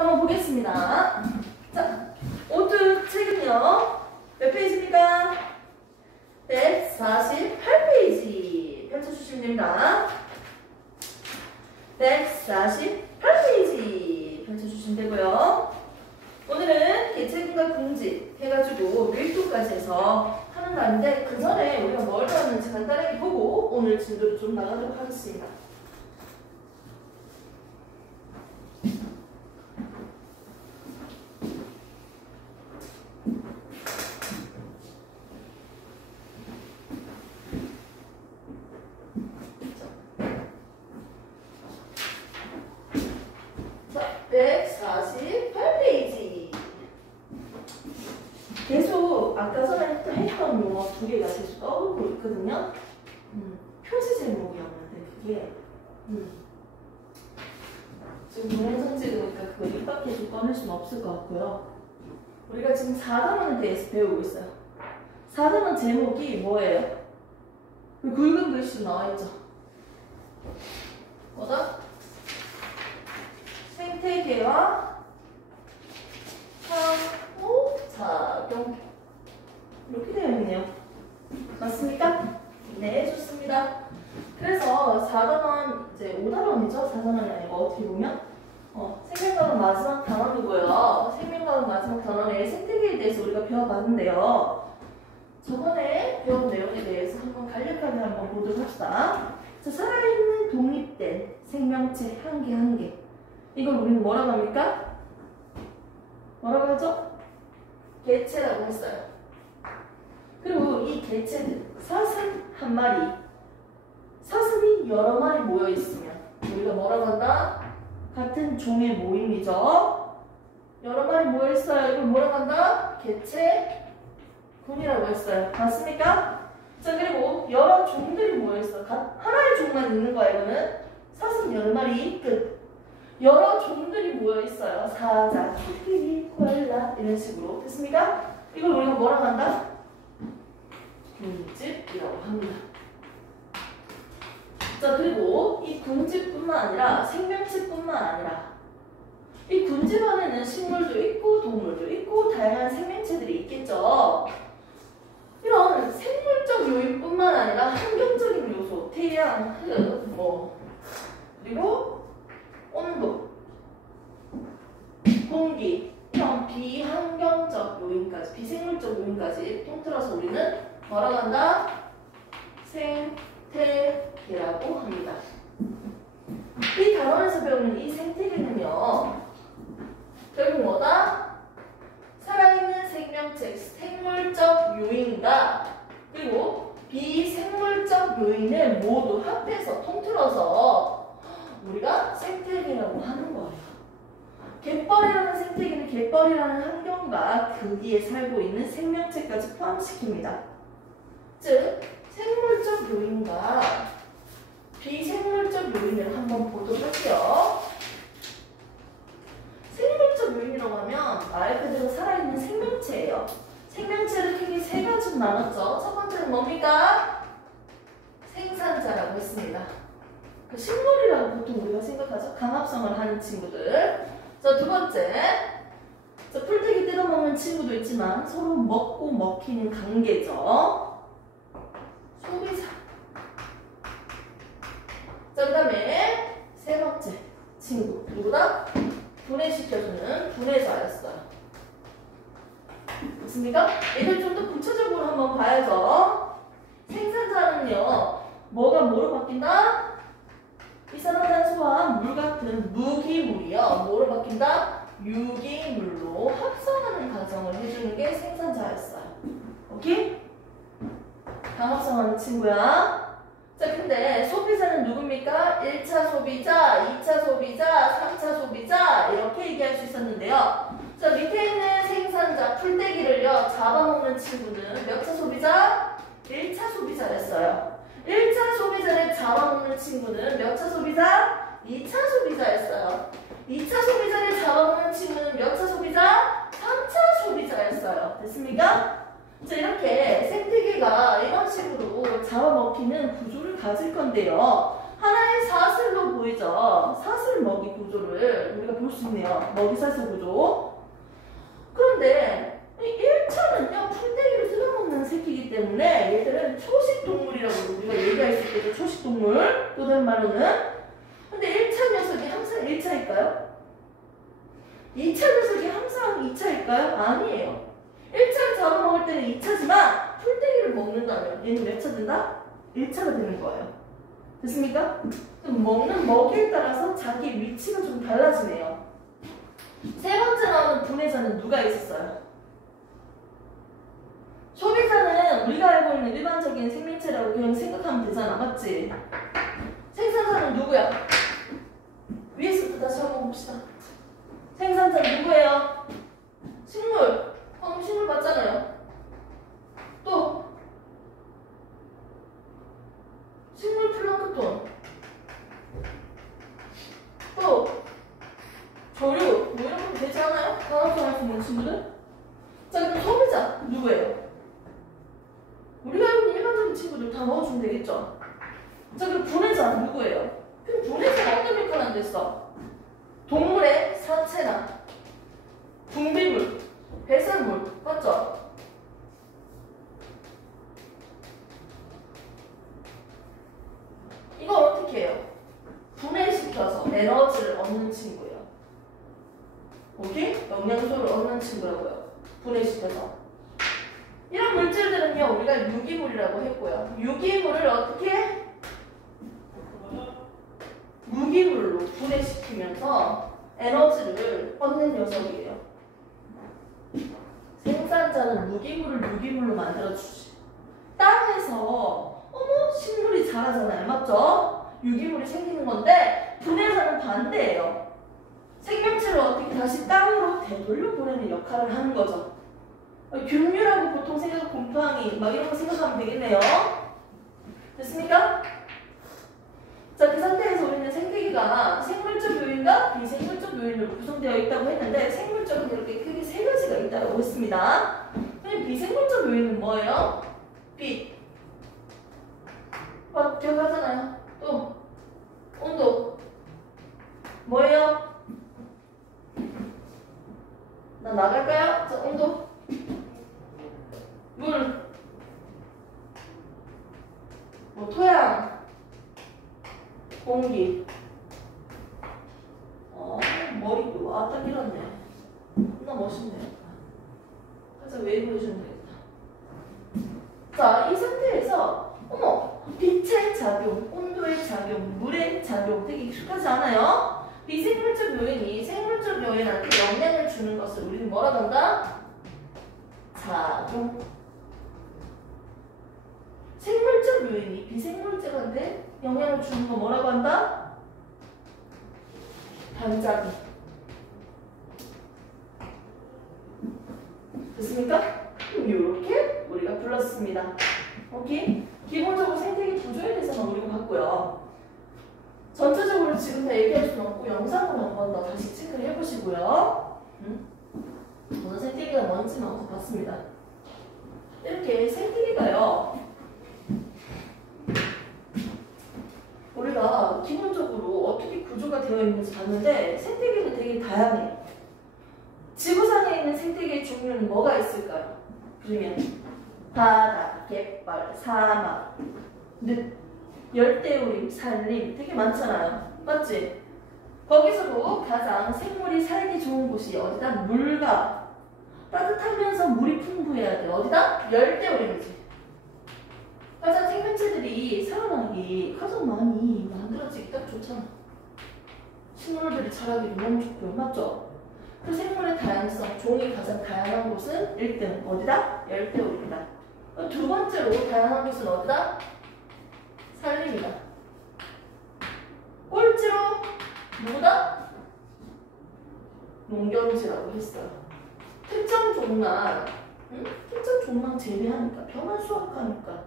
한번 보겠습니다. 자, 오트 책은요. 몇 페이지입니까? 148페이지. 펼쳐주시면 됩니다. 148페이지. 펼쳐주시면 되고요. 오늘은 개체군과 궁지 해가지고 밀도까지 해서 하는 날인데 그 전에 우리가 뭘 배웠는지 간단하게 보고 오늘 진도를 좀 나가도록 하겠습니다. 자, 148페이지. 계속 아까 전에 했던 용어 두 개가 계속 떠오르고 있거든요. 표시 제목이었는데 그게 지금 동영상 찍으니까 그거 입 밖에 좀 꺼낼 수는 없을 것 같고요. 우리가 지금 4단원에 대해서 배우고 있어요. 4단원 제목이 뭐예요? 그 굵은 글씨 나와있죠? 뭐다? 생태계와 상호작용 이렇게 되어 있네요. 맞습니까? 네, 좋습니다. 그래서 4단원, 이제 5단원이죠? 4단원이 아니고 어떻게 보면 생명과학 마지막 단원이고요. 생명과학 마지막 단원의 생태계에 대해서 우리가 배워봤는데요. 저번에 배운 내용에 대해서 한번 간략하게 한번 보도록 합시다. 자, 살아있는 독립된 생명체 한 개 한 개. 이걸 우리는 뭐라고 합니까? 뭐라고 하죠? 개체라고 했어요. 그리고 이 개체들, 사슴 한 마리, 사슴이 여러 마리 모여 있으면 우리가 뭐라고 한다? 같은 종의 모임이죠. 여러 마리 모여 있어요. 이걸 뭐라고 한다? 개체군이라고 했어요. 맞습니까? 자, 그리고 여러 종들이 모여 있어. 하나의 종만 있는 거야. 이거는 사슴 10마리 끝. 여러 종들이 모여 있어요. 사자, 코끼리, 코알라 이런 식으로. 됐습니까? 이걸 우리가 뭐라고 한다? 군집이라고 합니다. 자, 그리고 이 군집뿐만 아니라 생명체뿐만 아니라 이 군집 안에는 식물도 있고 동물도 있고 다양한 생명체들이 있겠죠. 이런 생물적 요인뿐만 아니라 환경적인 요소, 태양, 흙, 그리고 온도, 공기, 이런 비환경적 요인까지, 비생물적 요인까지 통틀어서 우리는 뭐라고 한다? 생태계라고 합니다. 이 단원에서 배우는 이 생태계는요, 결국 뭐다? 살아있는 생명체, 생물적 요인과 그리고 비생물적 요인을 모두 합해서 통틀어서 우리가 생태계라고 하는 거예요. 갯벌이라는 생태계는 갯벌이라는 환경과 거기에 살고 있는 생명체까지 포함시킵니다. 즉, 생물적 요인과 비생물적 요인을 한번 보도록 할게요. 생물적 요인이라고 하면 말 그대로 살아있는 생명체예요. 생명체를 크게 세 가지로 나눴죠. 첫 번째는 뭡니까? 생산자라고 했습니다. 그 식물이라고 보통 우리가 생각하죠. 강합성을 하는 친구들. 자, 두 번째. 자, 풀떼기 뜯어먹는 친구도 있지만 서로 먹고 먹히는 관계죠. 소비자. 자, 그 다음에 세 번째 친구. 누구다? 분해시켜주는 분해자였어요. 됐습니까? 얘들 좀 더 구체적으로 한번 봐야죠. 생산자는요, 뭐가 뭐로 바뀐다? 이산화탄소와 물 같은 무기물이요. 뭐로 바뀐다? 유기물로 합성하는 과정을 해주는 게 생산자였어요. 오케이? 강합성하는 친구야. 자, 근데 소비자는 누굽니까? 1차 소비자, 2차 소비자, 3차 소비자 이렇게 얘기할 수 있었는데요. 자, 밑에 있는 생산자, 풀떼기를요 잡아먹는 친구는 몇 차 소비자? 1차 소비자였어요. 1차 소비자를 잡아먹는 친구는 몇 차 소비자? 2차 소비자였어요. 2차 소비자를 잡아먹는 친구는 몇 차 소비자? 3차 소비자였어요. 됐습니까? 자, 이렇게 생태계가 이런 식으로 잡아먹히는 구조를 가질 건데요. 하나의 사슬로 보이죠? 사슬 구조를 우리가 볼 수 있네요. 먹이사슬 구조. 그런데 이 1차는요, 풀떼기를 뜯어먹는 새끼이기 때문에 얘들은 초식동물이라고 우리가 얘기할 수 있겠죠. 초식동물. 또 다른 말로는. 근데 1차 녀석이 항상 1차일까요? 2차 녀석이 항상 2차일까요? 아니에요. 1차를 잡아먹을 때는 2차지만 풀떼기를 먹는다면 얘는 몇 차 된다? 1차가 되는 거예요. 됐습니까? 먹는 먹이에 따라서 자기 위치가 좀 달라지네요. 세 번째 나오는 분해자는 누가 있었어요? 소비자는 우리가 알고 있는 일반적인 생명체라고 그냥 생각하면 되잖아. 맞지? 생산자는 누구야? 위에서부터 다시 한번 봅시다. 생산자는 누구예요? 식물. 방금 식물 봤잖아요. 또 식물 플랑크톤. 또 조류. 뭐 이런 거 되지 않아요? 다음서 할 수 있는 친구들? 자, 그럼 소비자 누구예요? 우리가 알고 있는 일반적인 친구들 다 넣어주면 되겠죠? 자, 그럼 분해자 누구예요? 그럼 분해자가 어떤 역할을 하는 데 있어? 동물의 사체나 분비물, 배설물, 맞죠? 이거 어떻게 해요? 분해시켜서 에너지를 얻는 친구예요. 오케이? 영양소를 얻는 친구라고요. 분해시켜서. 이런 물질들은요, 우리가 유기물이라고 했고요. 유기물을 어떻게? 무기물로 분해시키면서 에너지를 얻는 녀석이에요. 생산자는 무기물을 유기물로 만들어주지. 땅에서 식물이 자라잖아요. 맞죠? 유기물이 생기는 건데 분해자는 반대예요. 생명체를 어떻게 다시 땅으로 되돌려 보내는 역할을 하는 거죠. 균류라고 보통 생각, 곰팡이 막 이런 거 생각하면 되겠네요. 됐습니까? 자, 그 상태에서 우리는 생태계가 생물적 요인과 비생물적 요인으로 구성되어 있다고 했는데 생물적은 이렇게 크게 세 가지가 있다고 했습니다. 비생물적 요인은 뭐예요? 빛. 기억하잖아요. 또 온도. 뭐예요? 나 나갈까요? 자, 온도. 물. 토양. 공기. 머리도 딱 길었네. 겁나 멋있네. 살짝 웨이브 해주면 되겠다. 자, 이 상태에서 빛의 작용, 온도의 작용, 물의 작용 되게 익숙하지 않아요? 비생물적 요인이 생물적 요인한테 영향을 주는 것을 우리는 뭐라고 한다? 작용. 생물적 요인이 비생물적한테 영향을 주는 거 뭐라고 한다? 반작용. 됐습니까? 이렇게 우리가 불렀습니다. 오케이? 기본적으로 생태계 구조에 대해서만 우리가 봤고요. 전체적으로 지금 다 얘기할 수는 없고 영상으로 한 번 더 다시 체크를 해보시고요. 저는 생태계가 뭔지만 더 봤습니다. 이렇게 생태계가요. 우리가 기본적으로 어떻게 구조가 되어 있는지 봤는데 생태계가 되게 다양해요. 지구상에 있는 생태계의 종류는 뭐가 있을까요? 그러면 바다, 갯벌, 사막, 늪, 열대우림, 산림 되게 많잖아요. 맞지? 거기서도 가장 생물이 살기 좋은 곳이 어디다? 물과 따뜻하면서 물이 풍부해야 돼. 어디다? 열대우림이지. 가장 생명체들이 살아나기 가장 많이 만들어지기 딱 좋잖아. 식물들이 자라기 너무 좋고요. 맞죠? 그 생물의 다양성, 종이 가장 다양한 곳은 1등. 어디다? 열대우림이다. 두 번째로 다양한 곳은 어디다? 산림이다. 꼴찌로 누구다? 농경지라고 했어요. 특정 종만, 특정 종만 재배하니까, 벼만 수확하니까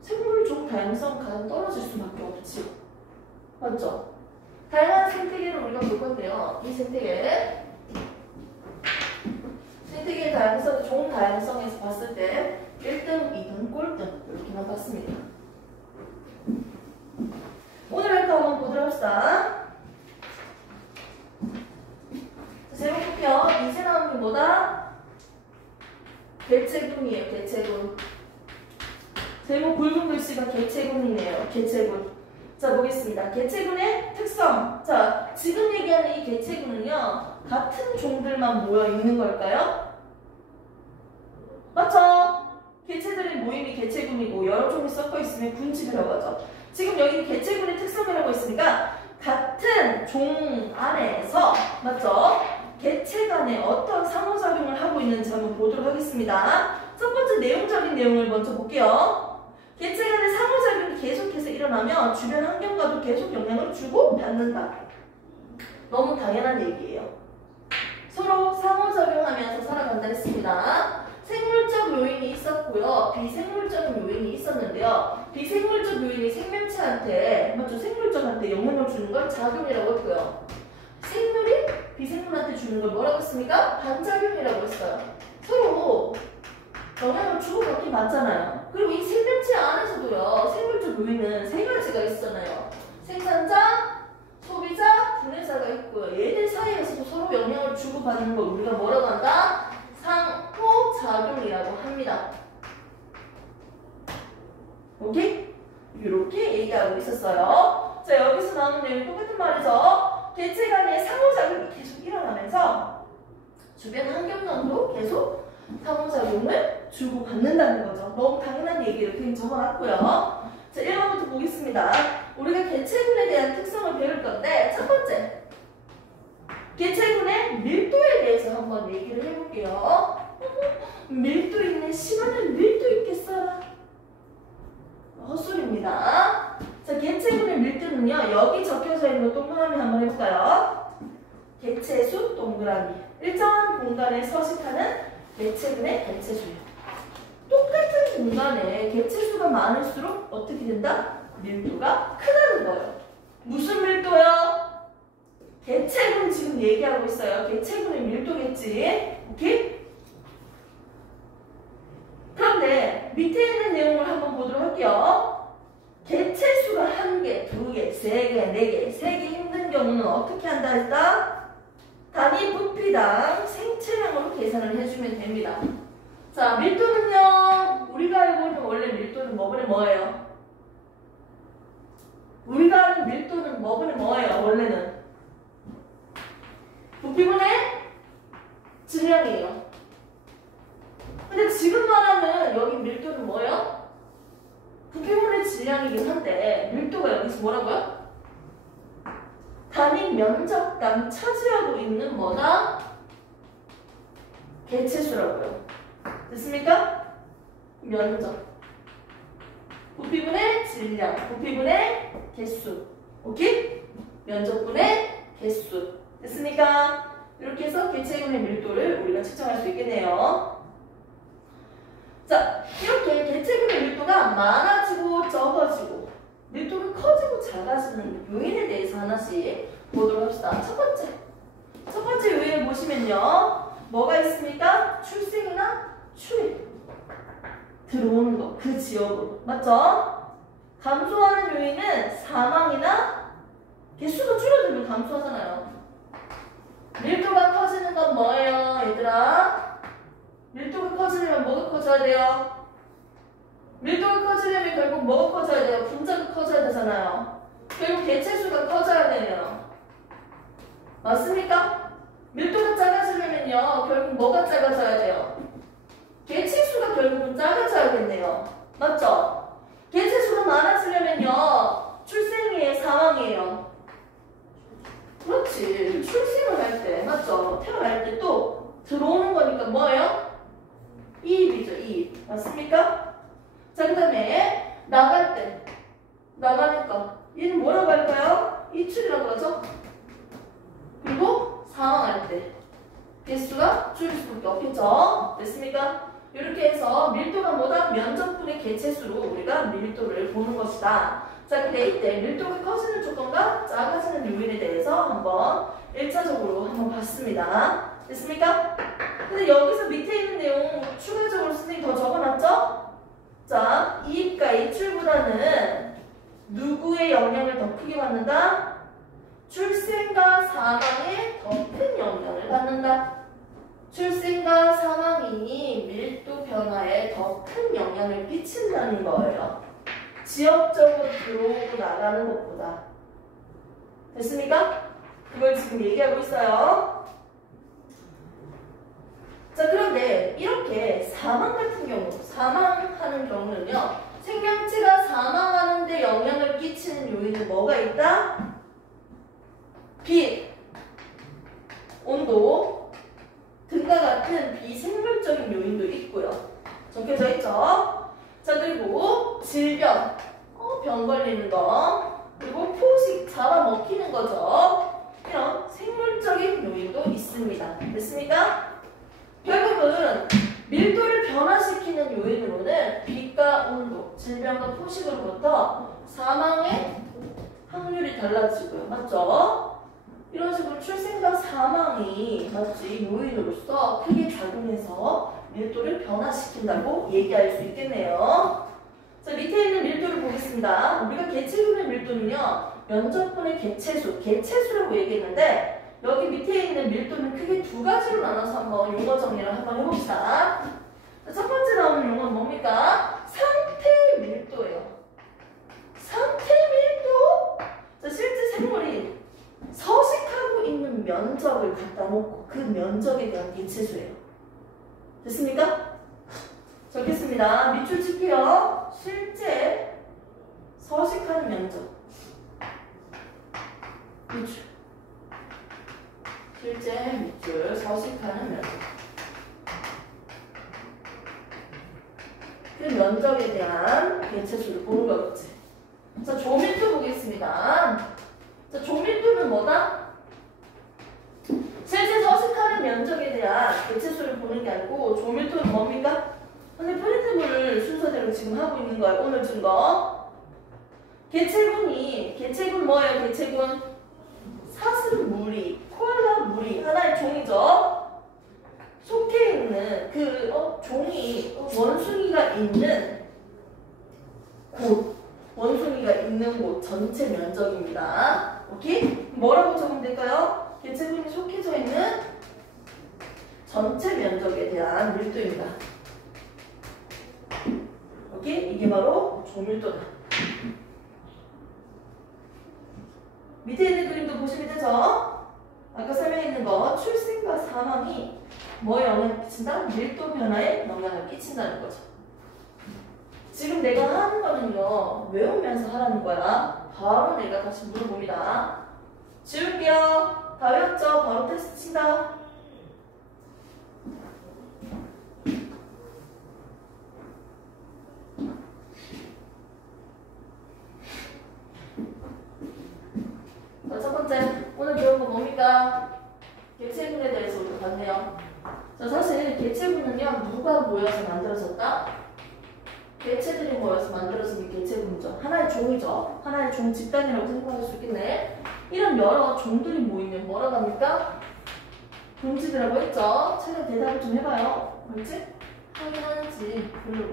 생물종 다양성 가장 떨어질 수밖에 없지. 맞죠? 다양한 생태계를 우리가 볼 건데요. 이 생태계의 다양성, 종 다양성에서 봤을 때 1등, 2등, 꼴등 이렇게만 봤습니다. 오늘 할 거 한번 보도록 합시다. 상호작용이 뭐다? 개체군이에요. 개체군. 제목 굵은 글씨가 개체군이네요. 개체군. 자, 보겠습니다. 개체군의 특성. 자, 지금 얘기하는 이 개체군은요, 같은 종들만 모여 있는 걸까요? 맞죠? 개체들의 모임이 개체군이고 여러 종이 섞여 있으면 군집이라고 하죠. 지금 여기 개체군의 특성이라고 했으니까 같은 종 안에서, 맞죠? 개체 간에 어떤 상호작용을 하고 있는지 한번 보도록 하겠습니다. 첫 번째 내용적인 내용을 먼저 볼게요. 개체 간의 상호작용이 계속해서 일어나면 주변 환경과도 계속 영향을 주고 받는다. 너무 당연한 얘기예요. 서로 상호작용하면서 살아간다 했습니다. 생물적 요인이 있었고요. 비생물적 요인이 있었는데요. 비생물적 요인이 생명체한테, 맞죠? 생물적한테 영향을 주는 걸 작용이라고 했고요. 생물이 비생물한테 주는 걸 뭐라고 했습니까? 반작용이라고 했어요. 서로 영향을 주고받긴 맞잖아요. 그리고 이 생명체 안에서도요, 생물적 요인은 세 가지가 있잖아요. 생산자, 소비자, 분해자가 있고요. 얘들 사이에서도 서로 영향을 주고받는 걸 우리가 뭐라고 한다? 상호작용이라고 합니다. 오케이? 이렇게 얘기하고 있었어요. 자, 여기서 나오는 내용 똑같은 말이죠. 개체 간의 상호작용이 계속 일어나면서 주변 환경과도 계속 상호작용을 주고받는다는 거죠. 너무 당연한 얘기를 그냥 적어놨고요. 자, 1번부터 보겠습니다. 우리가 개체군에 대한 특성을 배울 건데, 첫 번째, 개체군의 밀도에 대해서 한번 얘기를 해볼게요. 밀도 있는 시간을 밀도 있게 써라. 헛소리입니다. 자, 개체군의 밀도는요, 여기 적혀져 있는 동그라미 한번 해볼까요? 개체수 동그라미. 일정한 공간에 서식하는 개체군의 개체수예요. 똑같은 공간에 개체수가 많을수록 어떻게 된다? 밀도가 크다는 거예요. 무슨 밀도요? 개체군 지금 얘기하고 있어요. 개체군의 밀도겠지. 오케이? 그런데 밑에 있는 내용을 한번 보도록 할게요. 개체수가 1개, 2개, 3개, 4개, 3개 힘든 경우는 어떻게 한다 했다? 단위 부피당 생체량으로 계산을 해주면 됩니다. 자, 밀도는요, 우리가 알고 있는 원래 밀도는 뭐예요? 우리가 아는 밀도는 뭐예요? 원래는 부피분의 질량이에요. 근데 지금 말하는 여기 밀도는 뭐예요? 부피분의 질량이긴 한데 밀도가 여기서 뭐라고요? 단위 면적당 차지하고 있는 뭐다? 개체수라고요. 됐습니까? 면적. 부피분의 질량, 부피분의 개수. 오케이? 면적분의 개수. 됐습니까? 이렇게 해서 개체군의 밀도를 우리가 측정할 수 있겠네요. 자, 이렇게 개체군의 밀도가 많아지고 적어지고 밀도가 커지고 작아지는 요인에 대해서 하나씩 보도록 합시다. 첫 번째 요인을 보시면요. 뭐가 있습니까? 출생이나 출입. 들어오는 거, 그 지역으로. 맞죠? 감소하는 요인은 사망이나 개수가 줄어들면 감소하잖아요. 밀도가 커지는 건 뭐예요, 얘들아? 밀도가 커지려면 뭐가 커져야 돼요? 밀도가 커지려면 결국 뭐가 커져야 돼요? 분자가 커져야 되잖아요. 결국 개체수가 커져야 돼요. 맞습니까? 밀도가 작아지려면요, 결국 뭐가 작아져야 돼요? 개체수가 결국은 작아져야겠네요. 맞죠? 개체수가 많아지려면요, 출생이에요, 사망이에요? 그렇지. 출생을 할 때, 맞죠? 태어날 때 또 들어오는 거니까 뭐예요? 이입이죠, 이입. 맞습니까? 자, 그 다음에 나갈 때, 나가니까 얘는 뭐라고 할까요? 이출이라고 하죠? 그리고 사망할 때 개수가 줄일 수밖에 없겠죠? 됐습니까? 이렇게 해서 밀도가 뭐다? 면적분의 개체수로 우리가 밀도를 보는 것이다. 자, 근데 이때 밀도가 커지는 조건과 작아지는 요인에 대해서 한번 1차적으로 한번 봤습니다. 됐습니까? 근데 여기서 밑에 있는 내용 추가적으로 선생님이 더 적어놨죠? 자, 이입과 이출보다는 누구의 영향을 더 크게 받는다? 출생과 사망에 더 큰 영향을 받는다. 많다는 거예요. 지역적으로 들어오고 나가는 것보다. 됐습니까? 그걸 지금 얘기하고 있어요. 자, 그런데 이렇게 사망 같은 경우, 사망하는 경우는요, 생명체가 사망하는데 영향을 끼치는 요인은 뭐가 있다? 빛, 온도 등과 같은 비생물적인 요인도 있고요. 적혀져 있죠? 자, 그리고 질병, 병 걸리는 거, 그리고 포식, 잡아먹히는 거죠. 이런 생물적인 요인도 있습니다. 됐습니까? 결국은 밀도를 변화시키는 요인으로는 빛과 온도, 질병과 포식으로부터 사망의 확률이 달라지고요. 맞죠? 이런 식으로 출생과 사망이 맞지 요인으로서 크게 작용해서 밀도를 변화시킨다고 얘기할 수 있겠네요. 자, 밑에 있는 밀도를 보겠습니다. 우리가 개체군의 밀도는요, 면적분의 개체수라고 얘기했는데 여기 밑에 있는 밀도는 크게 두 가지로 나눠서 한번 용어 정리를 한번 해봅시다. 자, 첫 번째 나오는 용어는 뭡니까? 상태 밀도예요. 상태 밀도? 자, 실제 생물이 서식하고 있는 면적을 갖다 놓고 그 면적에 대한 개체수예요. 됐습니까? 적겠습니다. 밑줄 칠게요. 실제 서식하는 면적. 밑줄. 실제 밑줄 서식하는 면적. 그 면적에 대한 개체수를 보는 거겠지. 자, 조밀도 보겠습니다. 자, 조밀도는 뭐다? 실제 서식하는 면적에 대한 개체수를 보는 게 아니고 조밀도는 뭡니까? 근데 프린트물을 순서대로 지금 하고 있는 거예요. 오늘 준 거. 개체군 뭐예요? 개체군 사슴 무리, 코알라 무리 하나의 종이죠. 속해 있는 그 종이 원숭이가 있는 곳 전체 면적입니다. 오케이? 뭐라고 적으면 될까요? 개체군이 속해져 있는 전체 면적에 대한 밀도입니다. 오케이? 이게 바로 조밀도다. 밑에 있는 그림도 보시면 되죠? 아까 설명했는 거 출생과 사망이 뭐에 영향을 끼친다? 밀도 변화에 영향을 끼친다는 거죠. 지금 내가 하는 거는요, 외우면서 하라는 거야. 바로 내가 다시 물어봅니다. 지울게요. 다 외웠죠? 바로 테스트 친다. 자, 첫 번째, 오늘 배운 거 뭡니까? 개체군에 대해서 우리가 봤네요. 자, 사실 개체군은요, 누가 모여서 만들어졌다? 개체들이 모여서 만들어진 게 개체군이죠. 하나의 종이죠. 하나의 종 집단이라고 생각할 수 있겠네. 이런 여러 종들이 모이면 뭐라고 합니까? 군집이라고 했죠. 최근 대답을 좀 해봐요. 뭐지? 확인하는지 부르고.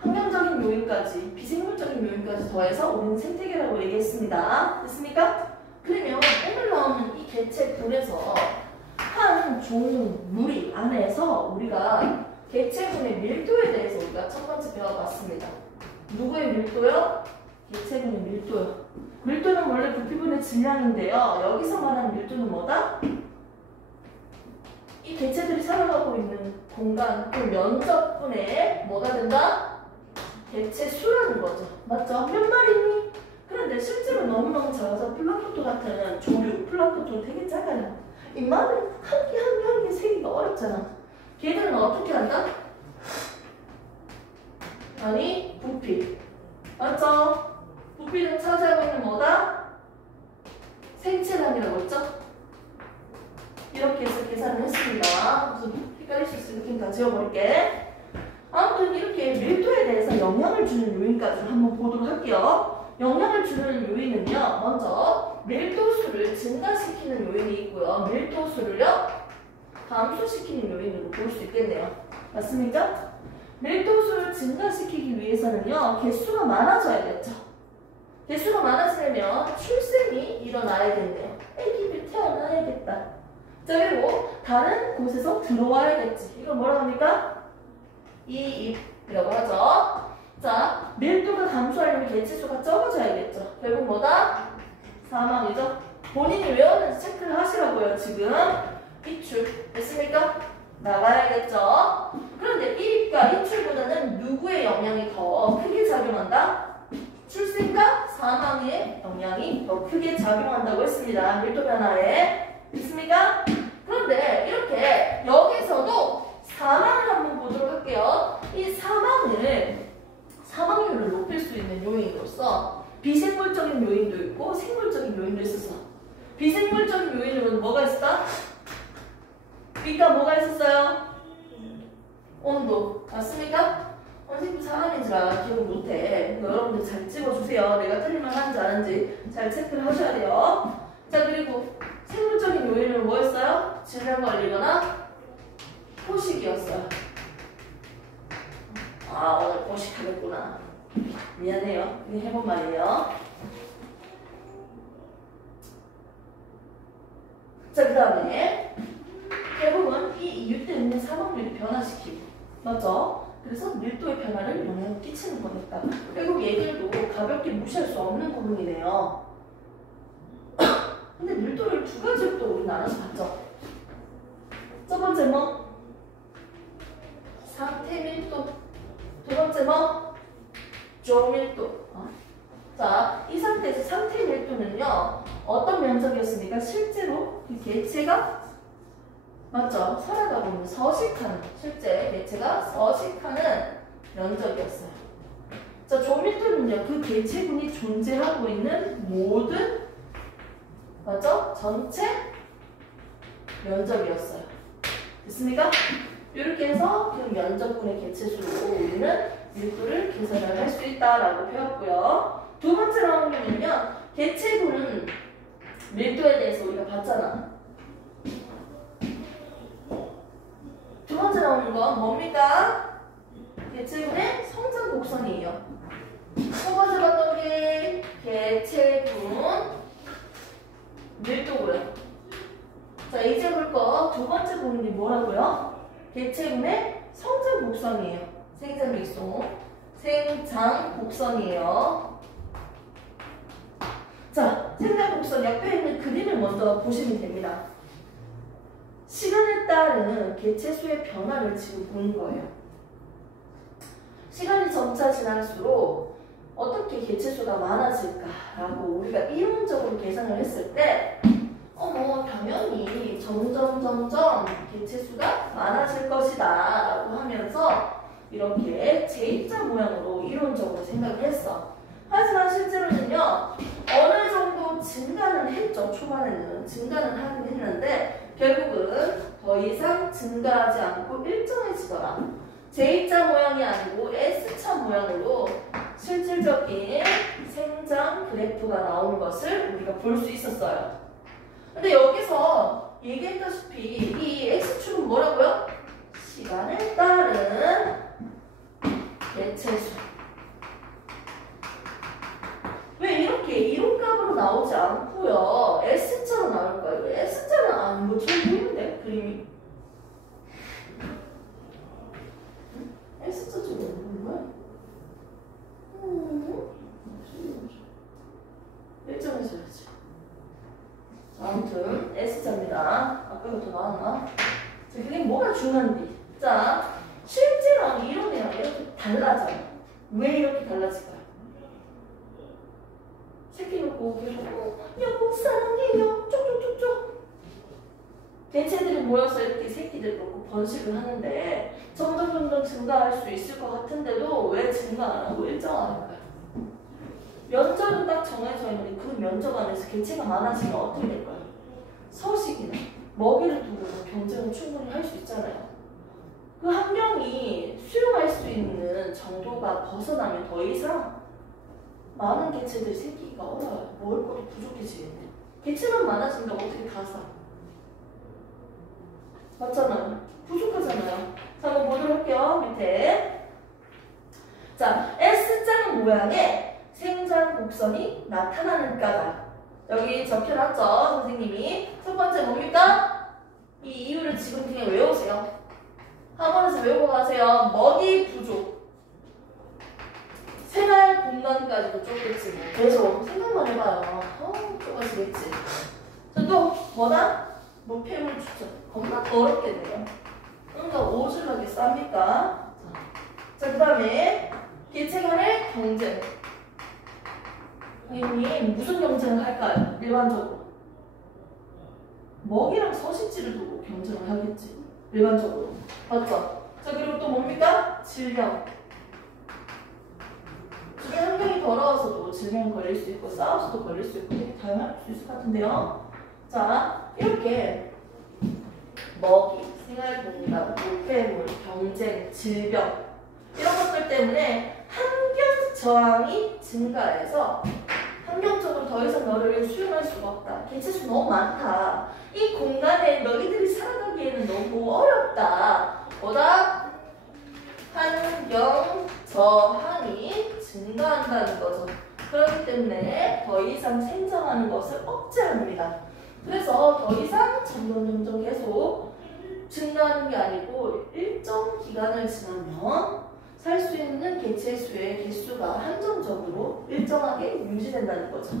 환경적인 요인까지, 비생물적인 요인까지 더해서 우리는 생태계라고 얘기했습니다. 됐습니까? 그러면 오늘 나오는 이 개체군에서 한 종 무리 안에서 우리가 개체군의 밀도에 대해서 우리가 첫 번째 배워봤습니다. 누구의 밀도요? 개체군의 밀도요. 밀도는 원래 부피분의 질량인데요. 여기서 말하는 밀도는 뭐다? 이 개체들이 살아가고 있는 공간, 그 면적분의 뭐가 된다? 개체수라는 거죠. 맞죠? 몇 마리니? 그런데 실제로 너무너무 작아서 플랑크톤 같은 조류, 플랑크톤 되게 작아요. 이 말을 한 개 세기가 어렵잖아. 걔들은 어떻게 한다? 아니, 부피. 맞죠? 부피를 차지하고 있는 뭐다? 생체량이라고 했죠? 이렇게 해서 계산을 했습니다. 무슨 헷갈릴 수 있으니까 다 지워버릴게. 아무튼 이렇게 밀도에 대해서 영향을 주는 요인까지 한번 보도록 할게요. 영향을 주는 요인은요, 먼저 밀도수를 증가시키는 요인이 있고요. 밀도수를요, 감소시키는 요인으로 볼 수 있겠네요. 맞습니까? 밀도수를 증가시키기 위해서는요, 개수가 많아져야겠죠. 개수가 많아지려면 출생이 일어나야겠네요. 애기들 태어나야겠다. 자, 그리고 다른 곳에서 들어와야겠지. 이거 뭐라고 합니까? 이입, 이라고 하죠. 자, 밀도가 감소하려면 개체수가 적어져야겠죠. 결국 뭐다? 사망이죠. 본인이 외웠는지 체크를 하시라고요. 지금 입출 됐습니까? 나가야겠죠. 그런데 입과 입출보다는 누구의 영향이 더 크게 작용한다? 출생과 사망의 영향이 더 크게 작용한다고 했습니다. 밀도 변화에. 됐습니까? 그런데 이렇게 여기서도 사망을 한번 보도록 할게요. 이 사망률을 높일 수 있는 요인으로서 비생물적인 요인도 있고 생물적인 요인도 있어서 비생물적인 요인으로는 뭐가 있었다? B가 뭐가 있었어요? 온도. 맞습니까? 선생님 사람인지라 기억 못해. 여러분들 잘 찍어주세요. 내가 틀릴만 하는지 아는지 잘 체크를 하셔야 돼요. 자, 그리고 생물적인 요인은 뭐였어요? 질병 걸리거나 포식이었어요. 아, 오늘 포식하겠구나. 미안해요. 그냥 해본 말이에요. 자, 그 다음에 결국은 이 이유 때문에 사망률을 변화시키고, 맞죠? 그래서 밀도의 변화를 영향을 끼치는 거니까 결국 얘들도 가볍게 무시할 수 없는 부분이네요. 근데 밀도를 두 가지로 또 우리 나눠서 봤죠. 첫 번째 뭐? 상태 밀도. 두 번째 뭐? 조밀도. 자, 이 상태에서 상태 밀도는요, 어떤 면적이었습니까? 실제로 그 개체가, 맞죠? 살아가고 있는 서식하는, 실제 개체가 서식하는 면적이었어요. 자, 조밀도는요, 그 개체군이 존재하고 있는 모든, 맞죠? 전체 면적이었어요. 됐습니까? 이렇게 해서 그 면적분의 개체수로 우리는 밀도를 계산을 할 수 있다라고 배웠고요. 두 번째 나오면요, 개체군은 밀도에 대해서 우리가 봤잖아. 두 번째 나오는 건 뭡니까? 개체군의 성장 곡선이에요. 첫 번째 봤던 게 개체군 밀도고요. 자, 이제 볼 거 두 번째 보는 게 뭐라고요? 개체군의 성장 곡선이에요. 생장 밀도, 생장 곡선이에요. 자, 생장 곡선 옆에 있는 그림을 먼저 보시면 됩니다. 시간에 따른 개체수의 변화를 지금 보는 거예요. 시간이 점차 지날수록 어떻게 개체수가 많아질까라고 우리가 이론적으로 계산을 했을 때 당연히 점점 개체수가 많아질 것이다 라고 하면서 이렇게 J자 모양으로 이론적으로 생각을 했어. 하지만 실제로는요, 어느 정도 증가는 했죠. 초반에는 증가는 하긴 했는데 결국은 더 이상 증가하지 않고 일정해지더라. J자 모양이 아니고 S자 모양으로 실질적인 생장 그래프가 나오는 것을 우리가 볼 수 있었어요. 근데 여기서 얘기했다시피 이 X축은 뭐라고요? 시간에 따른 개체수. 왜 이렇게 이론값으로 나오지 않고요? S자로 나올까요? S자는 뭐 잘 보이는데 그림이. S자 쪽은 보는 거야? 일정해져야지. 아무튼 S자입니다. 아까가 더 나왔나? 자, 그게 뭐가 중요한지. 자, 실제랑 이론이랑 이렇게 달라져요. 왜 이렇게 달라질까요? 새끼 놓고 계속 여보 사랑해요 쪽쪽쪽쪽 개체들이 모여서 이렇게 새끼들 놓고 번식을 하는데 점점 증가할 수 있을 것 같은데도 왜 증가 안 하고 일정할까요? 면적은 딱 정해져 있는데 그 면적 안에서 개체가 많아지면 어떻게 될까요? 서식이나 먹이를 두고 경쟁을 충분히 할 수 있잖아요. 그 환경이 수용할 수 있는 정도가 벗어나면 더 이상 많은 개체들 새끼가 어려워요. 먹을 것도 부족해지겠네. 개체만 많아진다고 어떻게 다 사? 맞잖아요. 부족하잖아요. 자, 한번 보도록 할게요. 밑에. 자, S자 모양의 생장 곡선이 나타나는 까닭. 여기 적혀놨죠, 선생님이. 첫 번째 뭡니까? 이 이유를 지금 그냥 외우세요. 학원에서 외우고 가세요. 먹이 부족. 공간까지도 좁겠지 뭐. 계속 생각만 해봐요. 좁아지겠지. 자, 또 뭐다? 폐물 추천. 겁나 어렵겠네요. 그러니까 오질하게 쌉니까? 자, 그 다음에 개체 간의 경쟁. 이미 무슨 경쟁을 할까요? 일반적으로 먹이랑 서식지를 두고 경쟁을 하겠지. 일반적으로 맞죠? 자, 그리고 또 뭡니까? 질병. 주변 환경이 더러워서도 질병 걸릴 수 있고 싸워서도 걸릴 수 있고 되게 다양할 수 있을 것 같은데요. 자, 이렇게 먹이, 생활공간, 노폐물, 경쟁, 질병 이런 것들 때문에 환경 저항이 증가해서 환경적으로 더 이상 너를 수용할 수가 없다. 개체수 너무 많다. 이 공간에 너희들이 살아가기에는 너무 어렵다. 보다 환경 저항이 증가한다는 거죠. 그렇기 때문에 더 이상 생성하는 것을 억제합니다. 그래서 더 이상 점점 계속 증가하는 게 아니고 일정 기간을 지나면 살 수 있는 개체수의 개수가 한정적으로 일정하게 유지된다는 거죠.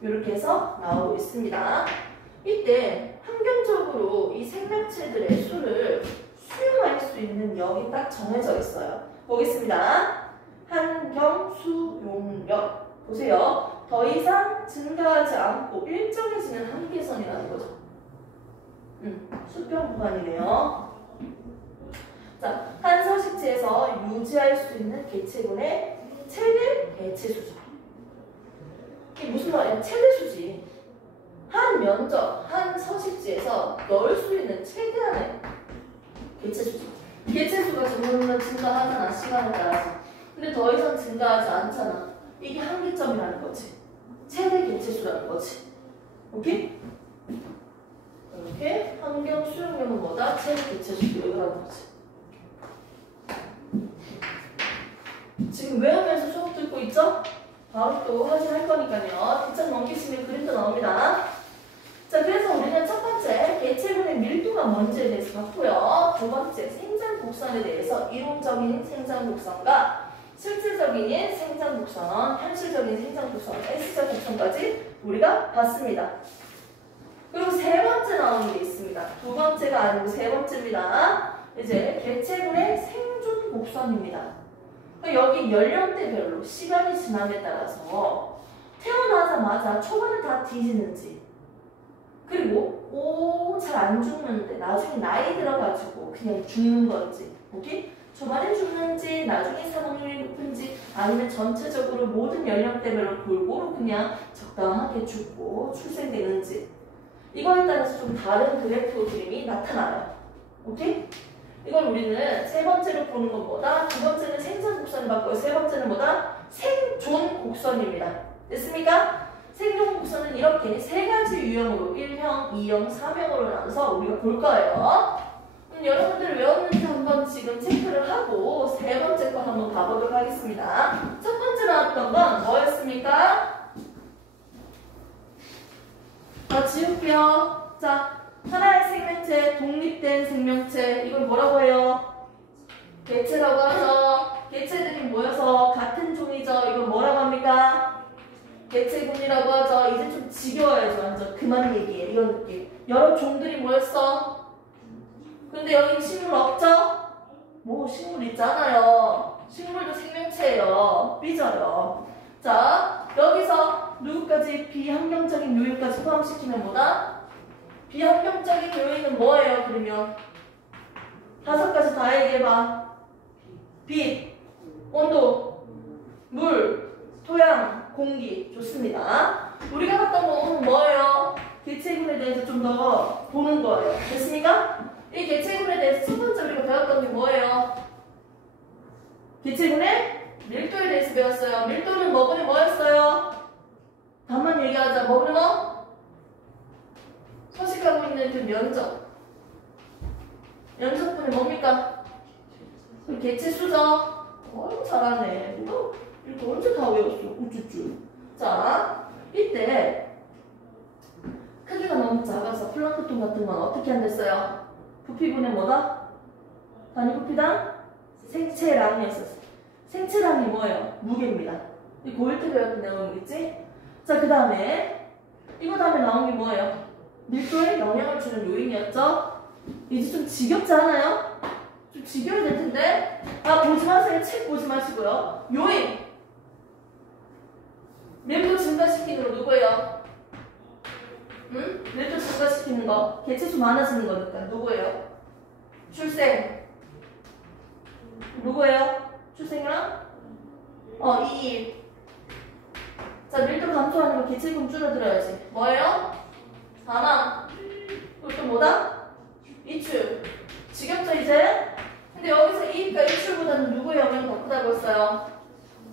이렇게 해서 나오고 있습니다. 이때 환경적으로 이 생명체들의 수를 수용할 수 있는 역이 딱 정해져 있어요. 보겠습니다. 환경 수용력. 보세요. 더 이상 증가하지 않고 일정해지는 한계선이라는 거죠. 수평 구간이네요. 자, 한 서식지에서 유지할 수 있는 개체군의 최대 개체수죠. 이게 무슨 말이야? 최대수지. 한 면적, 한 서식지에서 넣을 수 있는 최대한의 개체수죠. 개체수가 점점 증가하잖아, 시간에 따라서. 근데 더 이상 증가하지 않잖아. 이게 한계점이라는 거지. 최대 개체수라는 거지. 오케이? 이렇게 환경 수용력은 뭐다? 최대 개체수 이거라는 거지. 지금 외우면서 수업 듣고 있죠? 바로 또 확인할 거니까요. 뒷장 넘기시면 그림도 나옵니다. 자, 그래서 우리는 첫 번째 개체군의 밀도가 뭔지에 대해서 봤고요. 두 번째 생장 곡선에 대해서 이론적인 생장 곡선과 실질적인 생장 곡선, 현실적인 생장 곡선, S자 곡선까지 우리가 봤습니다. 그리고 세 번째 나오는 게 있습니다. 두 번째가 아니고 세 번째입니다. 이제 개체군의 생존 곡선입니다. 여기 연령대별로 시간이 지남에 따라서 태어나자마자 초반에 다 뒤지는지, 그리고 잘 안 죽는데 나중에 나이 들어가지고 그냥 죽는 건지, 오케이? 초반에 죽는지 나중에 사망률이 높은지, 아니면 전체적으로 모든 연령대별로 골고루 그냥 적당하게 죽고 출생되는지, 이거에 따라서 좀 다른 그래프 그림이 나타나요. 오케이? 이걸 우리는 세 번째로 보는 것보다 두 번째는 생존 곡선을 봤고요. 세 번째는 뭐다? 생존 곡선입니다. 됐습니까? 생존 곡선은 이렇게 세 가지 유형으로 1형, 2형, 3형으로 나눠서 우리가 볼 거예요. 여러분들 외웠는지 한번 지금 체크를 하고 세 번째 거 한번 봐보도록 하겠습니다. 첫 번째 나왔던 건 뭐였습니까? 지울게요. 자, 하나의 생명체, 독립된 생명체, 이걸 뭐라고 해요? 개체라고 하죠. 개체들이 모여서 같은 종이죠. 이걸 뭐라고 합니까? 개체군이라고 하죠. 이제 좀 지겨워야죠. 완전 그만 얘기해. 이런 느낌. 여러 종들이 모였어. 근데 여기 식물 없죠? 뭐 식물 있잖아요. 식물도 생명체예요. 삐져요. 자, 여기서 누구까지 비환경적인 요인까지 포함시키면 뭐다? 비환경적인 요인은 뭐예요? 그러면 5가지 다 얘기해봐. 빛, 온도, 물, 토양, 공기. 좋습니다. 우리가 봤던 건 뭐예요? 개체군에 대해서 좀 더 보는 거예요. 됐습니까? 이 개체군에 대해서 첫 번째 우리가 배웠던 게 뭐예요? 개체군의 밀도에 대해서 배웠어요. 밀도는 뭐분이 뭐였어요? 답만 얘기하자. 뭐분이 뭐? 서식하고 있는 그 면적. 면적분이 뭡니까? 개체수죠? 잘하네. 너 이렇게 언제 다 외웠어? 우쭈쭈. 자, 이때 크기가 너무 작아서 플랑크톤 같은 건 어떻게 안 됐어요? 부피분의 뭐다? 단위 부피당 생체량이었었어요. 생체량이 뭐예요? 무게입니다. 이 고1 때 배웠던 내용이겠지? 자, 그 다음에 이거 다음에 나온 게 뭐예요? 밀도에 영향을 주는 요인이었죠? 이제 좀 지겹지 않아요? 좀 지겨야 될 텐데. 아, 보지 마세요. 책 보지 마시고요. 요인. 밀도 증가시키는 거 누구예요? 응? 밀도 증가시키는 거. 개체수 많아지는 거니까. 누구예요? 출생. 누구예요? 출생이랑? 이. 자, 밀도 감소하는 거 개체금 줄어들어야지. 뭐예요? 사망. 그리고 또 뭐다? 이출. 지겹죠, 이제? 근데 여기서 이입과 이출보다는 누구의 영향을 더 크다고 했어요?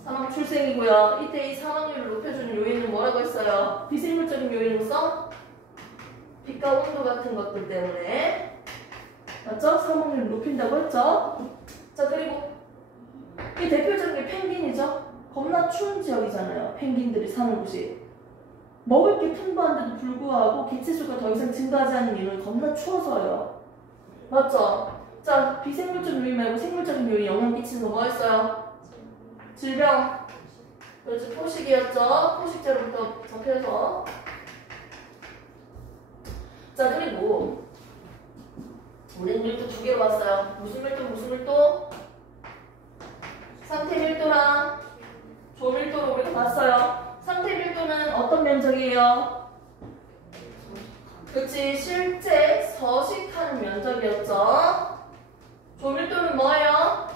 사망 출생이고요. 이때 이 사망률을 높여주는 요인은 뭐라고 했어요? 비생물적인 요인으로서 빛과 온도 같은 것들 때문에. 맞죠? 사망률을 높인다고 했죠? 자, 그리고 이 대표적인 게 펭귄이죠? 겁나 추운 지역이잖아요. 펭귄들이 사는 곳이. 먹을 게 풍부한데도 불구하고 개체수가 더 이상 증가하지 않는 이유는 겁나 추워서요. 맞죠? 자, 비생물적 요인 말고 생물적인 요인 영향 끼치는 거 뭐였어요? 질병. 그렇지, 포식이었죠? 포식자로부터 접해서. 자, 그리고 우리는 밀도 두 개로 봤어요. 무슨 밀도, 무슨 밀도? 상태 밀도랑 조밀도로 우리가 봤어요. 상태 밀도는 어떤 면적이에요? 그치, 실제 서식하는 면적이었죠. 조밀도는 뭐예요?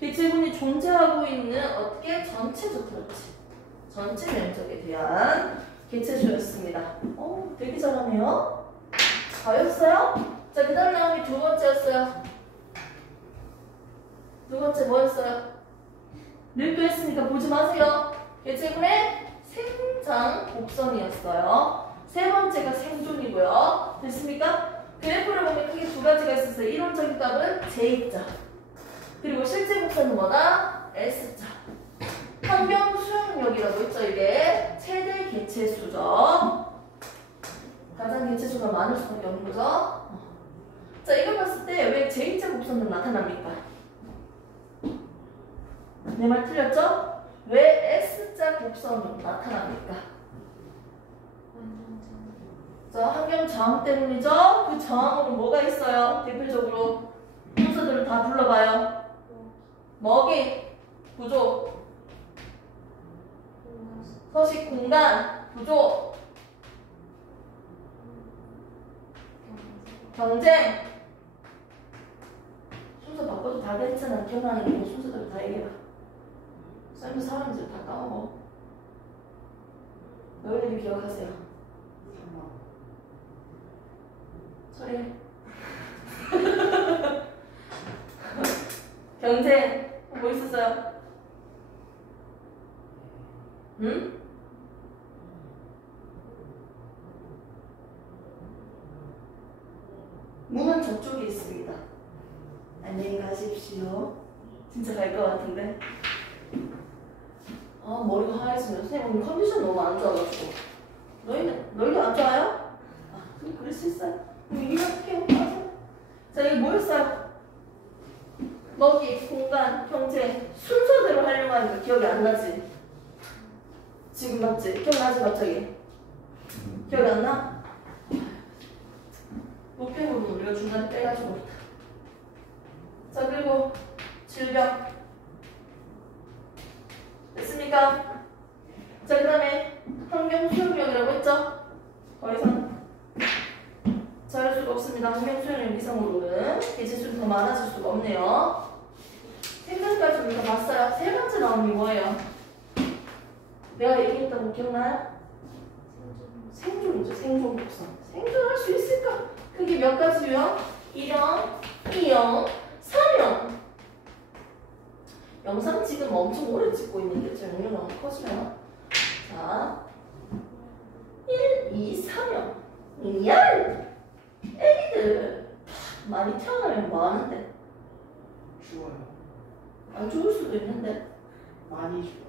개체군이 존재하고 있는 어떻게 전체적 그렇지. 전체 면적에 대한 개체수였습니다. 되게 잘하네요. 잘했어요? 자, 그 다음 나온 게 두 번째였어요. 두 번째 뭐였어요? 밀도 했으니까 보지 마세요. 개체군의 생장 곡선이었어요. 세 번째가 생존이고요. 됐습니까? 그래프를 보면 크게 두 가지가 있었어요. 이론적인 값은 J자. 그리고 실제 곡선은 뭐다? S자. 환경 수용력이라고 했죠. 이게 최대 개체수죠. 가장 개체수가 많을 수밖에 없는 거죠. 자, 이걸 봤을 때 왜 J자 곡선은 나타납니까? 내 말 틀렸죠? 왜 S자 곡선으로 나타납니까? 자, 환경 저항 때문이죠? 그 저항으로 뭐가 있어요? 대표적으로 순서들을 다 불러봐요. 먹이, 부족, 서식 공간, 부족, 경쟁. 순서 바꿔도 다 괜찮아. 기억나는 게 순서대로 다 얘기해봐. 쌤도 사람들 다 까먹어. 너희들이 기억하세요. 처리해. 경쟁. 뭐 있었어요? 응? 문은 저쪽에 있습니다. 안녕히 가십시오. 진짜 갈 것 같은데. 머리가 하얘지면 선생님 오늘 컨디션 너무 안 좋아가지고. 너희도 안 좋아요? 그럴 수 있어요. 이렇게 자, 이게 뭐였어요? 먹이, 공간, 경쟁. 순서대로 하려고 하니까 기억이 안 나지? 지금 맞지? 기억나지 갑자기? 기억이 안 나? 목표 부분 우리가 중간에 빼가지고 그렇다. 자, 그리고 질병. 됐습니까? 자, 그 다음에 환경 수용력이라고 했죠? 더 이상 잘할 수가 없습니다. 환경 수용력 이상으로는 개체수는 더 많아질 수가 없네요. 생존까지 우리가 봤어요. 세 번째 나온 게 뭐예요? 내가 얘기했던 거 기억나요? 생존이죠. 생존 곡선. 생존할 수 있을까? 그게 몇 가지요? 1형, 2형, 3형. 영상 지금 엄청 오래 찍고 있는데 저 영역 너무 커지나요? 자, 1, 2, 3형. 리얼! 애기들 많이 태어나면 뭐하는데? 죽어요. 안 죽을 수도 있는데. 많이 죽어요.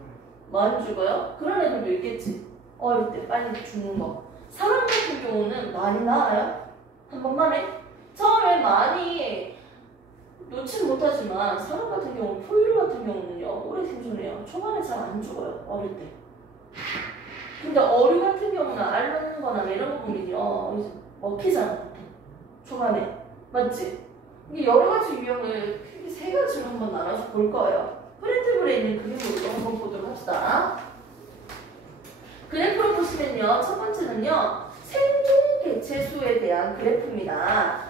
많이 죽어요? 그런 애들도 있겠지. 어릴 때 빨리 죽는 거. 사람 같은 경우는 많이 나아요. 한 번만에. 처음에 많이 놓지는 못하지만 사람 같은 경우, 포유류 같은 경우는요 오래 생존해요. 초반에 잘 안 죽어요. 어릴 때. 근데 어류 같은 경우는 앓는 거나 이런 거 보면요 이제 먹히잖아 보통 초반에. 맞지? 이게 여러 가지 유형을 크게 세 가지로 한번 나눠서 볼 거예요. 프린트블에 있는 그림으로 한번 보도록 합시다. 그래프로 보시면요 첫 번째는요 생존 개체수에 대한 그래프입니다.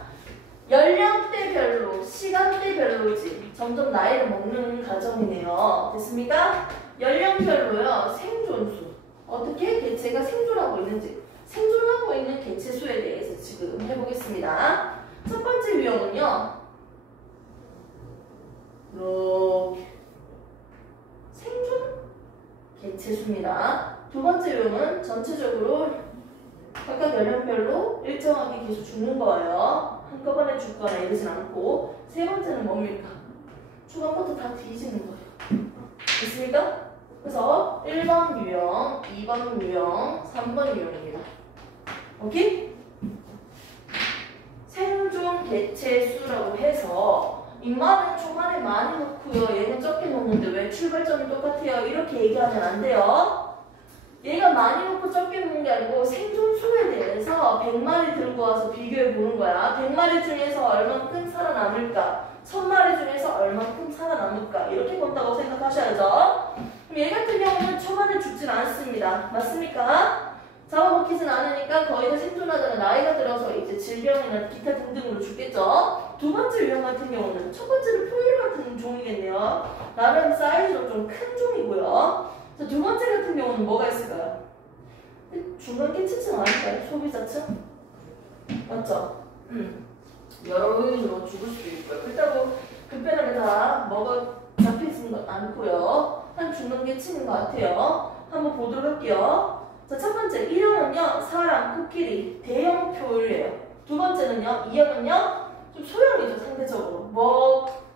연령대별로, 시간대별로지 점점 나이를 먹는 과정이네요. 됐습니까? 연령별로요 생존수, 어떻게 개체가 생존하고 있는지, 생존하고 있는 개체수에 대해서 지금 해보겠습니다. 첫 번째 유형은요 이렇게 생존 개체수입니다. 두 번째 유형은 전체적으로 각각 연령별로 일정하게 계속 죽는 거예요. 한꺼번에 죽거나 이러진 않고. 세 번째는 뭡니까? 초반부터 다 뒤지는 거예요. 됐습니까? 그래서 1번 유형, 2번 유형, 3번 유형입니다. 오케이? 생존 개체수라고 해서 인마는 초반에 많이 놓고요. 얘는 적게 놓는데 왜 출발점이 똑같아요? 이렇게 얘기하면 안 돼요. 얘가 많이 놓고 적게 놓는 게 아니고 생존수에 대해서 100마리 들고 와서 비교해 보는 거야. 100마리 중에서 얼만큼 살아남을까? 1000마리 중에서 얼만큼 살아남을까? 이렇게 본다고 생각하셔야죠. 그럼 얘 같은 경우는 초반에 죽진 않습니다. 맞습니까? 잡아먹히진 않으니까 거의 다 생존하다가 나이가 들어서 이제 질병이나 기타 등등으로 죽겠죠. 두 번째 유형 같은 경우는 첫 번째는 포유류 같은 종이겠네요. 나름 사이즈로 좀 큰 종이고요. 자, 두 번째 같은 경우는 뭐가 있을까요? 중간 개체층 아닐까요? 소비자층? 맞죠? 여러 요인으로 죽을 수도 있고요. 그렇다고 급변하게 다 먹어 잡히지는 않고요. 한 중간 계층인 것 같아요. 한번 보도록 할게요. 자, 첫 번째 1형은요 사람, 코끼리, 대형 표류예요. 두 번째는요 2형은요 좀 소형이죠. 상대적으로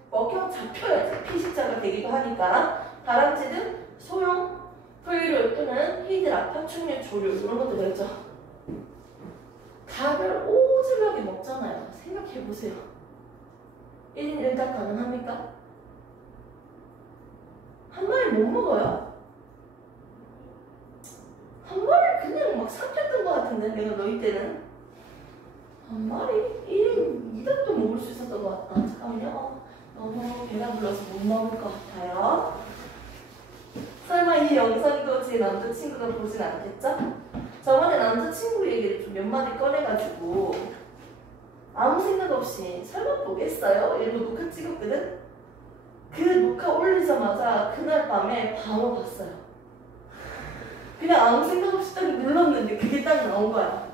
먹혀 잡혀야지 피식자가 되기도 하니까 다람쥐 등 소형 포유류 또는 히드라, 파충류, 조류 이런 것도 되겠죠. 닭을 오질하게 먹잖아요. 생각해보세요. 1인 1닭 가능합니까? 한 마리 못 먹어요. 한 마리 그냥 막 삼켰던 것 같은데 내가 너희 때는 한 마리 1인 2닭도 먹을 수 있었던 것 같아. 잠깐만요. 너무 배가 불러서 못 먹을 것 같아요. 설마 이 영상도 제 남자친구가 보진 않겠죠? 저번에 남자친구 얘기를 좀 몇 마디 꺼내가지고 아무 생각 없이 설마 보겠어요? 이러고 녹화 찍었거든? 그 녹화 올리자마자 그날 밤에 바로 봤어요. 그냥 아무 생각 없이 딱 눌렀는데 그게 딱 나온 거야.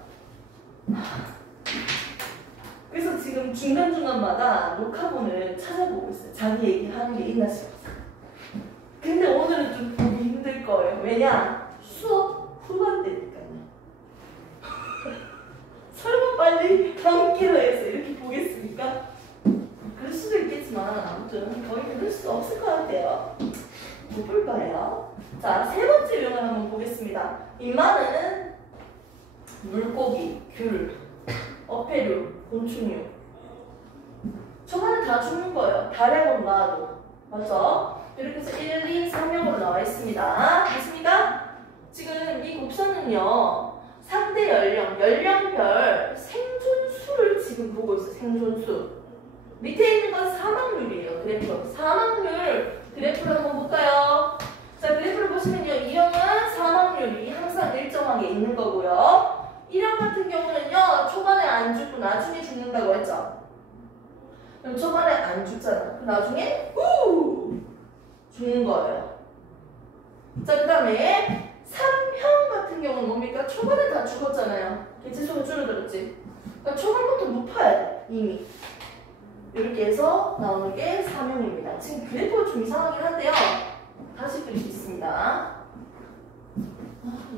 그래서 지금 중간중간마다 녹화본을 찾아보고 있어요. 자기 얘기하는 게 있나 싶어서. 근데 오늘은 좀 보기 힘들 거예요. 왜냐? 수업 후반대니까요. 설마 빨리 함께로 해서 이렇게 보겠습니까? 그럴 수도 있겠지만 아무튼 거의 그럴 수 없을 것 같아요. 못 볼 거예요. 자, 세 번째 유형을 한번 보겠습니다. 인마는 물고기, 귤, 어패류, 곤충류. 초반에 다 죽는 거예요. 다량으로 나와도. 맞죠? 이렇게 해서 1, 2, 3명으로 나와 있습니다. 됐습니까? 지금 이 곡선은요. 상대 연령, 연령별 생존수를 지금 보고 있어요. 생존수. 밑에 있는 건 사망률이에요. 그래프. 사망률 그래프를 한번 볼까요? 자, 그래프를 보시면요. 이 형은 사망률이 항상 일정하게 있는 거고요. 1형 같은 경우는요. 초반에 안 죽고 나중에 죽는다고 했죠. 그럼 초반에 안 죽잖아. 그 나중에 죽는 거예요. 자, 그 다음에 3형 같은 경우는 뭡니까? 초반에 다 죽었잖아요. 개체수가 줄어들었지. 그러니까 초반부터 높아야 돼. 이미. 이렇게 해서 나오는 게 3형입니다. 지금 그래프가 좀 이상하긴 한데요. 다시 그리겠습니다.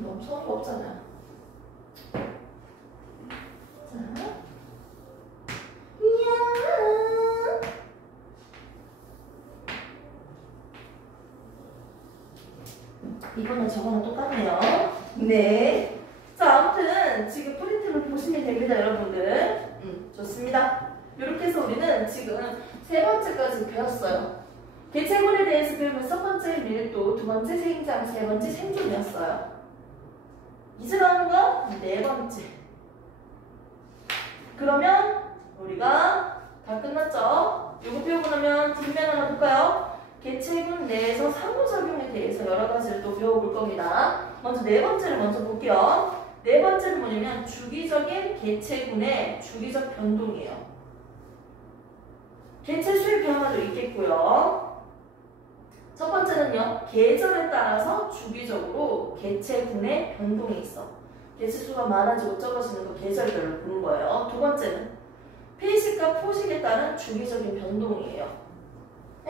너무 성의가 없잖아요. 자. 이거는 저거는 똑같네요. 네. 자, 아무튼 지금 프린트를 보시면 됩니다, 여러분들. 좋습니다. 이렇게 해서 우리는 지금 세 번째까지 배웠어요. 개체군에 대해서 배우면 첫 번째 밀도, 두 번째 생장, 세 번째 생존이었어요. 이제 나오는 거 네 번째. 그러면 우리가 다 끝났죠? 이거 배우고 나면 뒷면 하나 볼까요? 개체군 내에서 상호작용에 대해서 여러 가지를 또 배워볼 겁니다. 먼저 네 번째를 먼저 볼게요. 네 번째는 뭐냐면 주기적인 개체군의 주기적 변동이에요. 개체 수의 변화도 있겠고요. 첫 번째는요, 계절에 따라서 주기적으로 개체군의 변동이 있어. 개체 수가 많아지고 적어지는 거 계절별로 보는 거예요. 두 번째는 피식과 포식에 따른 주기적인 변동이에요.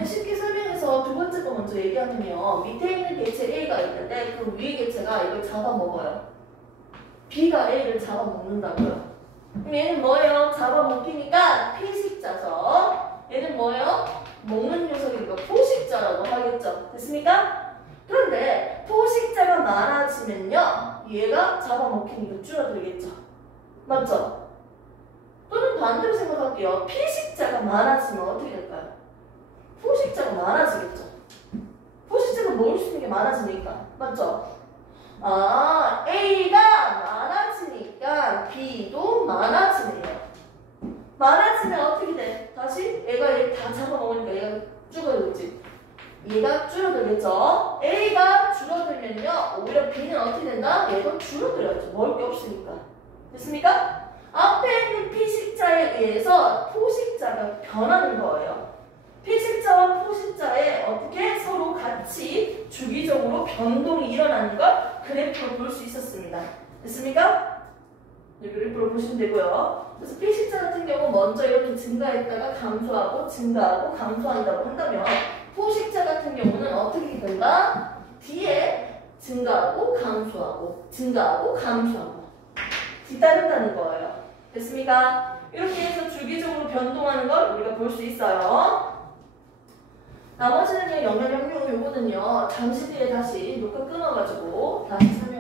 쉽게 설명해서 두 번째 거 먼저 얘기하면요. 밑에 있는 개체 A가 있는데 그 위에 개체가 이걸 잡아먹어요. B가 A를 잡아먹는다고요. 그럼 얘는 뭐예요? 잡아먹히니까 피식자죠. 얘는 뭐예요? 먹는 녀석이니까 포식자라고 하겠죠. 됐습니까? 그런데 포식자가 많아지면요. 얘가 잡아먹히니까 줄어들겠죠. 맞죠? 또는 반대로 생각할게요. 피식자가 많아지면 어떻게 될까요? 포식자가 많아지겠죠. 포식자가 먹을 수 있는 게 많아지니까. 맞죠? 아, A가 많아지니까 B도 많아지네요. 많아지면 어떻게 돼? 다시 얘가 얘 다 잡아먹으니까 얘가 줄어들겠지. 얘가 줄어들겠죠. A가 줄어들면요. 오히려 B는 어떻게 된다? 얘가 줄어들어야죠. 먹을 게 없으니까. 됐습니까? 앞에 있는 피식자에 의해서 포식자가 변하는 거예요. 피식자와 포식자에 어떻게 서로 같이 주기적으로 변동이 일어나는 걸 그래프로 볼 수 있었습니다. 됐습니까? 이 그래프로 보시면 되고요. 그래서 피식자 같은 경우 먼저 이렇게 증가했다가 감소하고 증가하고 감소한다고 한다면 포식자 같은 경우는 어떻게 된다? 뒤에 증가하고 감소하고 증가하고 감소하고 뒤따른다는 거예요. 됐습니까? 이렇게 해서 주기적으로 변동하는 걸 우리가 볼 수 있어요. 나머지는요, 영역명령 요거는요, 잠시 뒤에 다시 녹화 끊어가지고 다시 설명